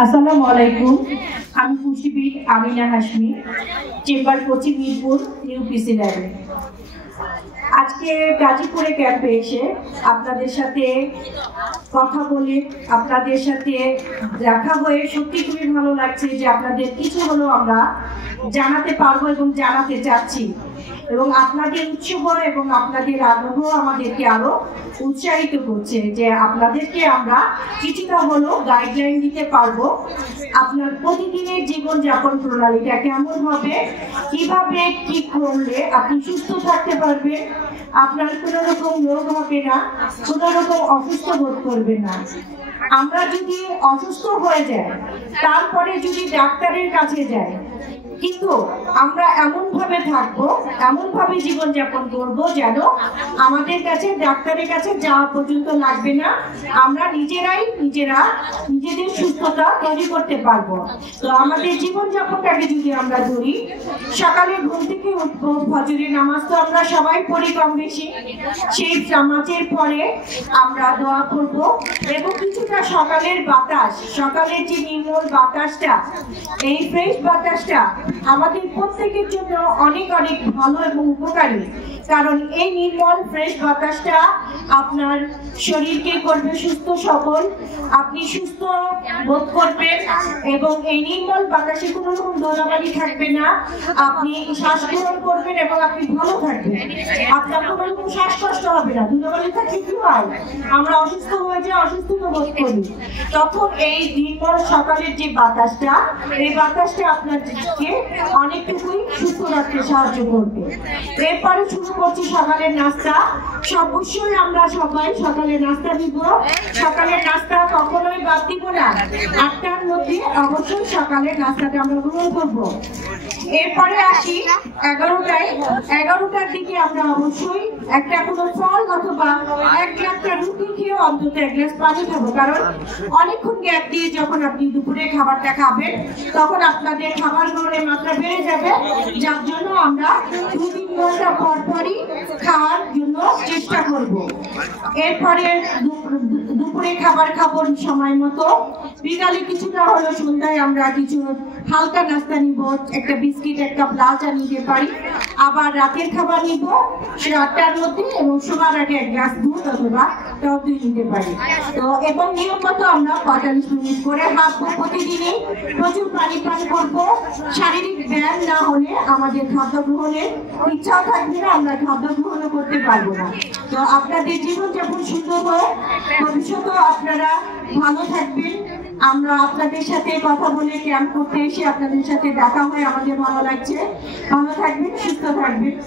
আসসালামু আলাইকুম। আমি খুশিবিদ আমিনা হাশমি, চেম্বার কোচি মিরপুর নিউ পিসি ল্যাবে। আজকে গাজীপুরে ক্যাম্পে এসে আপনাদের সাথে কথা বলে, আপনাদের সাথে দেখা হয়ে সত্যি খুবই ভালো লাগছে যে আপনাদের কিছু হলেও আমরা জানাতে পারবো এবং জানাতে চাচ্ছি, এবং আপনাদের উৎসাহ এবং আপনাদের আগ্রহ আমাদেরকে আরো উৎসাহিত করছে যে আপনাদেরকে আমরা কিছুটা হলেও গাইডলাইন দিতে পারবো আপনার প্রতিদিনের জীবনযাপন প্রণালীটা কেমন হবে, কিভাবে কি করলে আপনি সুস্থ থাকতে পারবেন, আপনার কোনো রকম রোগ হবে না, কোনো রকম অসুস্থ বোধ করবে না। আমরা যদি অসুস্থ হয়ে যাই, তারপরে যদি ডাক্তারের কাছে যাই, কিন্তু আমরা এমন ভাবে থাকবো, এমন ভাবে জীবনযাপন করব যেন আমাদের কাছে ডাক্তারের কাছে যাওয়া পর্যন্ত লাগবে না, আমরা নিজেদের সুস্থতা তৈরি করতে পারবো। তো আমাদের জীবনযাপনটাকে যদি আমরা ধরি, সকালে ঘুম থেকে উঠবো, ফজরের নামাজ তো আমরা সবাই পড়ি কম বেশি, সেই নামাজের পরে আমরা দোয়া করব এবং কিছুটা সকালের বাতাস, সকালের যে নির্মল বাতাসটা, এই ফ্রেশ বাতাসটা আমাদের প্রত্যেকের জন্য অনেক অনেক ভালো এবং উপকারী। কারণ এই নির্মল ফ্রেশ বাতাসটা আপনার শরীরকে করবে সুস্থ সবল, আপনি সুস্থ বোধ করবেন এবং এই নির্মল বাতাসে কোনো রকম ধুলাবালি থাকবে না, আপনি শ্বাস গ্রহণ করবেন এবং আপনি ভালো থাকবেন, আপনার কোনো রকম শ্বাসকষ্ট হবে না। ধুলাবালি থাকলে কি হয়, আমরা অসুস্থ হয়ে যাই, অসুস্থতা বোধ করি। তখন এই নির্মল সকালের যে বাতাসটা, এই বাতাসটা আপনাদেরকে অনেকটুকুই সুস্থ রাখতে সাহায্য করবে। এরপরে শুরু করছি সকালের নাস্তা। অবশ্যই আমরা সবাই সকালে নাস্তা দিব। সকালের নাস্তা কখনোই বাদ দিব না, 8টার মধ্যে অবশ্যই সকালের নাস্তাটা আমরা গ্রহণ করব। এরপরে আসি 11টার দিকে আমরা অবশ্যই একটা কোনো ফল অথবা এক গ্লাসটা রুটি খেয়ে অন্তত 1 গ্লাস পানি খাবো। কারণ অনেকক্ষণ গ্যাপ দিয়ে যখন আপনি দুপুরে খাবারটা খাবেন, তখন আপনাদের খাবার গ্রহণের মাত্রা বেড়ে যাবে, যার জন্য আমরা 2-3 ঘন্টা পর পরই খাওয়ার জন্য চেষ্টা করব। এরপরে দুপুরে খাবার খাবার সময় মতো, বিকালে কিছুটা হলো, সন্ধ্যায় আমরা কিছু হালকা নাস্তা নিব, একটা বিস্কিট, একটা লাচা নিতে পারি। আবার রাতের খাবার নিব 8টার মধ্যে এবং শোয়ার আগে 1 গ্লাস দুধ অথবা টক দই নিতে পারি। তো এবং নিয়ম মতো আমরা 45 মিনিট করে হাঁটবো প্রতিদিনই, প্রচুর পানি পান করবো। শারীরিক ব্যায়াম না হলে আমাদের খাদ্য গ্রহণের ইচ্ছাও থাকবে না, আমরা খাদ্য গ্রহণও করতে পারবো না। তো আপনাদের জীবনযাপন সুন্দর হোক, ভবিষ্যতেও আপনারা ভালো থাকবেন। আমরা আপনাদের সাথে কথা বলে ক্যাম্প করতে এসে আপনাদের সাথে দেখা হয়, আমাদের ভালো লাগছে। ভালো থাকবেন, সুস্থ থাকবেন।